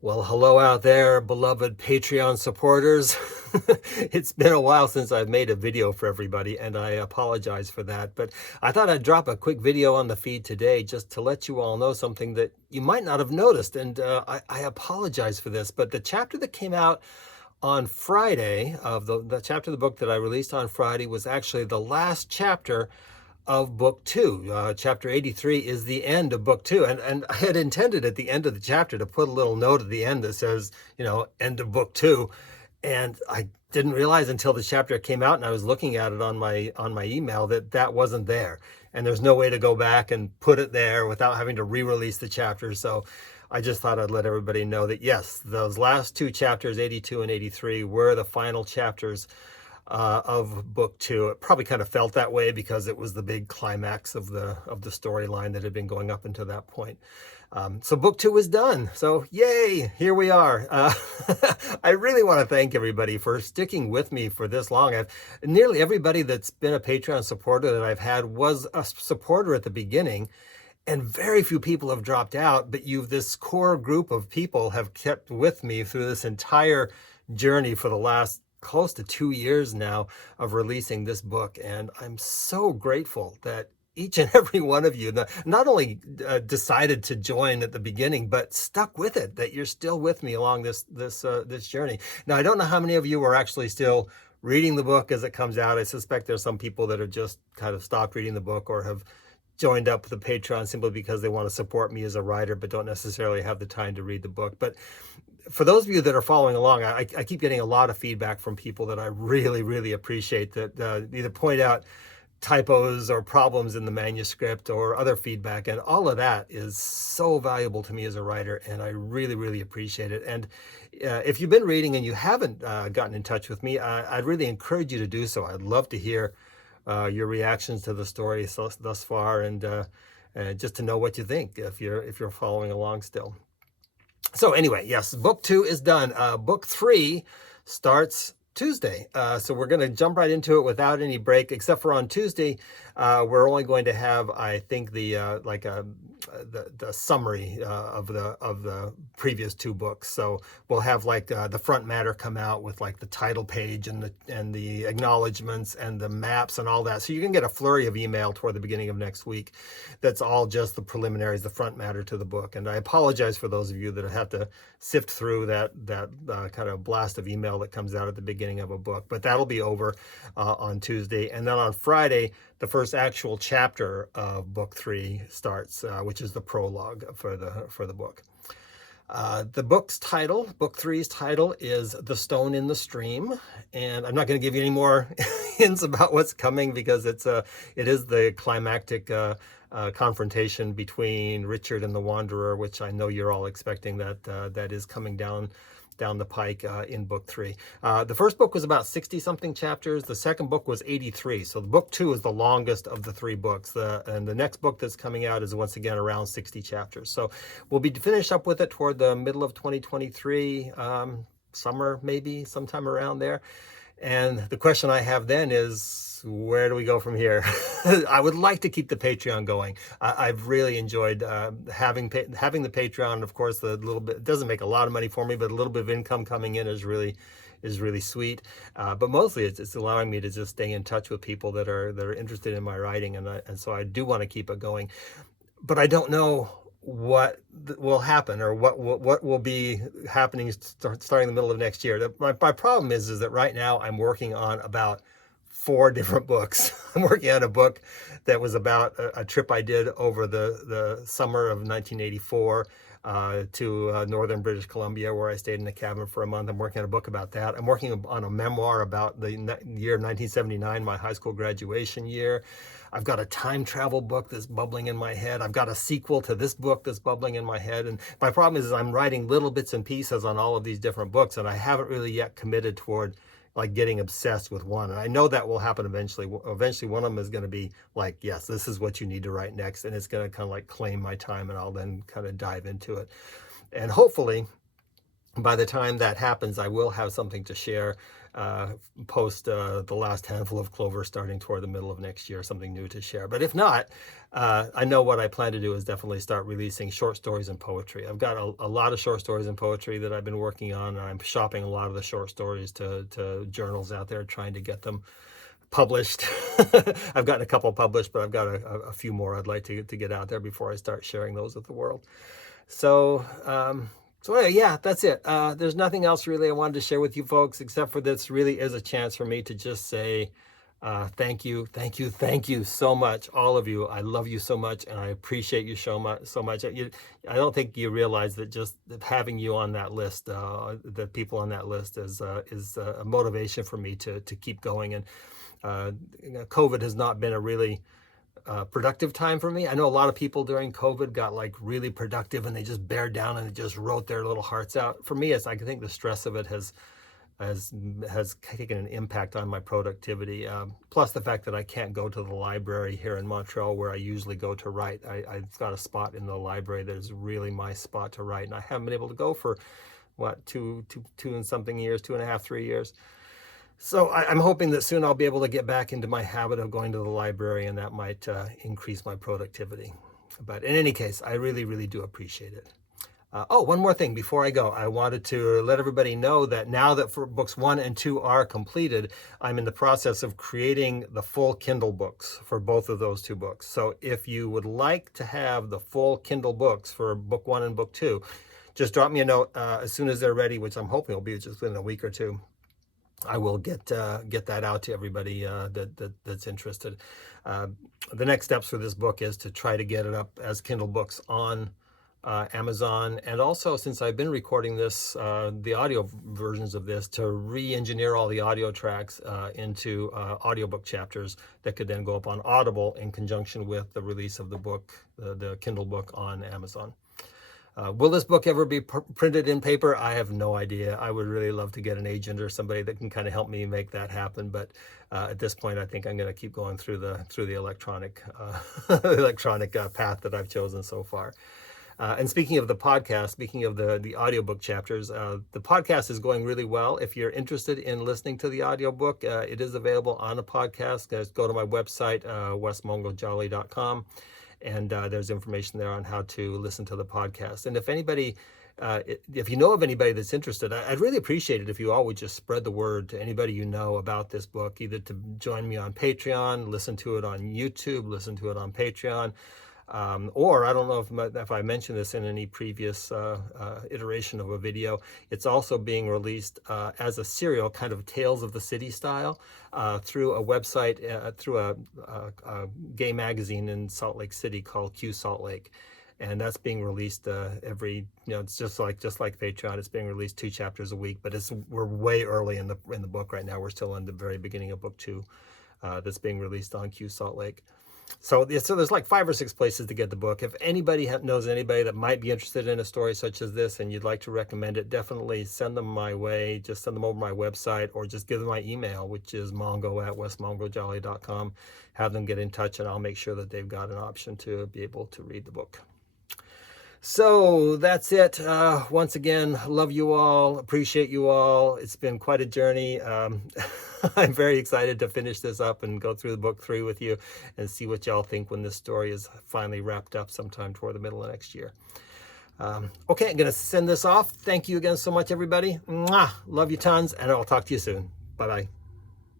Well, hello out there, beloved Patreon supporters. It's been a while since I've made a video for everybody, and I apologize for that. But I thought I'd drop a quick video on the feed today just to let you all know something that you might not have noticed. And I apologize for this, but the chapter that came out on Friday of the chapter of the book that I released on Friday was actually the last chapter of book two. Chapter 83 is the end of book two. And I had intended at the end of the chapter to put a little note at the end that says, end of book two. And I didn't realize until the chapter came out and I was looking at it on my email that wasn't there. And there's no way to go back and put it there without having to re-release the chapter. So I just thought I'd let everybody know that yes, those last two chapters, 82 and 83, were the final chapters of book two. It probably kind of felt that way because it was the big climax of the storyline that had been going up until that point. So book two is done. So yay, here we are. I really want to thank everybody for sticking with me for this long. Nearly everybody that's been a Patreon supporter that I've had was a supporter at the beginning. And very few people have dropped out, but this core group of people have kept with me through this entire journey for the last close to 2 years now of releasing this book. And I'm so grateful that each and every one of you not only decided to join at the beginning, but stuck with it, that you're still with me along this journey. Now, I don't know how many of you are actually still reading the book as it comes out. I suspect there's some people that have just kind of stopped reading the book or have joined up with the Patreon simply because they want to support me as a writer, but don't necessarily have the time to read the book. But for those of you that are following along, I keep getting a lot of feedback from people that I really, really appreciate, that either point out typos or problems in the manuscript or other feedback. And all of that is so valuable to me as a writer, and I really, really appreciate it. And if you've been reading and you haven't gotten in touch with me, I'd really encourage you to do so. I'd love to hear your reactions to the story thus far, and just to know what you think if you're following along still. So anyway, yes, book two is done. Book three starts Tuesday. So we're going to jump right into it without any break, except for on Tuesday, we're only going to have, I think, the summary of the previous two books. So we'll have the front matter come out with the title page and the acknowledgments and the maps and all that. So you can get a flurry of email toward the beginning of next week. That's all just the preliminaries, the front matter to the book. And I apologize for those of you that have to sift through that kind of blast of email that comes out at the beginning of a book, but that'll be over on Tuesday. And then on Friday, the first actual chapter of book three starts, which is the prologue for the book. The book's title, book three's title, is The Stone in the Stream. And I'm not going to give you any more hints about what's coming because it is the climactic confrontation between Richard and the Wanderer, which I know you're all expecting that is coming down the pike in book three. The first book was about 60-something chapters. The second book was 83. So the book two is the longest of the three books. And the next book that's coming out is once again around 60 chapters. So we'll be finished up with it toward the middle of 2023, summer maybe, sometime around there. And the question I have then is, where do we go from here? I would like to keep the Patreon going. I've really enjoyed having the Patreon. Of course, the little bit, it doesn't make a lot of money for me, but a little bit of income coming in is really sweet. But mostly it's allowing me to just stay in touch with people that are interested in my writing, and so I do want to keep it going. But I don't know what will happen or what will be happening starting the middle of next year. My problem is that right now I'm working on about 4 different books. I'm working on a book that was about a trip I did over the summer of 1984 to northern British Columbia, where I stayed in a cabin for a month. I'm working on a book about that. I'm working on a memoir about the year of 1979, my high school graduation year. I've got a time travel book that's bubbling in my head. I've got a sequel to this book that's bubbling in my head. And my problem is I'm writing little bits and pieces on all of these different books, and I haven't really yet committed toward getting obsessed with one. And I know that will happen eventually. Eventually one of them is going to be yes, this is what you need to write next. And it's going to kind of claim my time, and I'll then kind of dive into it. And hopefully by the time that happens, I will have something to share post the last handful of clover starting toward the middle of next year, something new to share. But if not, I know what I plan to do is definitely start releasing short stories and poetry. I've got a lot of short stories and poetry that I've been working on, and I'm shopping a lot of the short stories to journals out there, trying to get them published. I've gotten a couple published, but I've got a few more I'd like to get out there before I start sharing those with the world. So, so anyway, yeah, that's it. There's nothing else really I wanted to share with you folks, except for this really is a chance for me to just say thank you, thank you, thank you so much, all of you. I love you so much, and I appreciate you so much. I don't think you realize that just having you on that list, the people on that list, is a motivation for me to keep going. And COVID has not been a really productive time for me. I know a lot of people during COVID got like really productive, and they just bared down and they just wrote their little hearts out. For me, I think the stress of it has taken an impact on my productivity. Plus the fact that I can't go to the library here in Montreal where I usually go to write. I've got a spot in the library that is really my spot to write, and I haven't been able to go for what, two and something years, 2.5, 3 years. So I'm hoping that soon I'll be able to get back into my habit of going to the library, and that might increase my productivity. But in any case, I really, really do appreciate it. Oh, one more thing before I go. I wanted to let everybody know that now that for books 1 and 2 are completed, I'm in the process of creating the full Kindle books for both of those 2 books. So if you would like to have the full Kindle books for book 1 and book 2, just drop me a note as soon as they're ready, which I'm hoping will be just within a week or 2. I will get that out to everybody that's interested. The next steps for this book is to try to get it up as Kindle books on Amazon, and also, since I've been recording this, the audio versions of this, to re-engineer all the audio tracks into audiobook chapters that could then go up on Audible in conjunction with the release of the book, the Kindle book on Amazon. Will this book ever be printed in paper? I have no idea. I would really love to get an agent or somebody that can kind of help me make that happen. But at this point, I think I'm going to keep going through the electronic path that I've chosen so far. And speaking of the podcast, speaking of the audiobook chapters, the podcast is going really well. If you're interested in listening to the audiobook, it is available on a podcast. Just go to my website, wesmongojolly.com. And there's information there on how to listen to the podcast. And if anybody, if you know of anybody that's interested, I'd really appreciate it if you all would just spread the word to anybody you know about this book, either to join me on Patreon, listen to it on YouTube, listen to it on Patreon. Or I don't know if I mentioned this in any previous iteration of a video. It's also being released as a serial, kind of Tales of the City style, through a website, through a gay magazine in Salt Lake City called Q Salt Lake. And that's being released every, it's just like Patreon. It's being released 2 chapters a week, but we're way early in the book right now. We're still in the very beginning of book 2 that's being released on Q Salt Lake. So there's like 5 or 6 places to get the book. If anybody knows anybody that might be interested in a story such as this and you'd like to recommend it, definitely send them my way. Just send them over my website, or just give them my email, which is mongo@wesmongojolly.com. Have them get in touch, and I'll make sure that they've got an option to be able to read the book. So that's it. Once again, love you all, appreciate you all. It's been quite a journey. I'm very excited to finish this up and go through the book 3 with you and see what y'all think when this story is finally wrapped up sometime toward the middle of next year. Okay, I'm going to send this off. Thank you again so much, everybody. Mwah! Love you tons, and I'll talk to you soon. Bye-bye.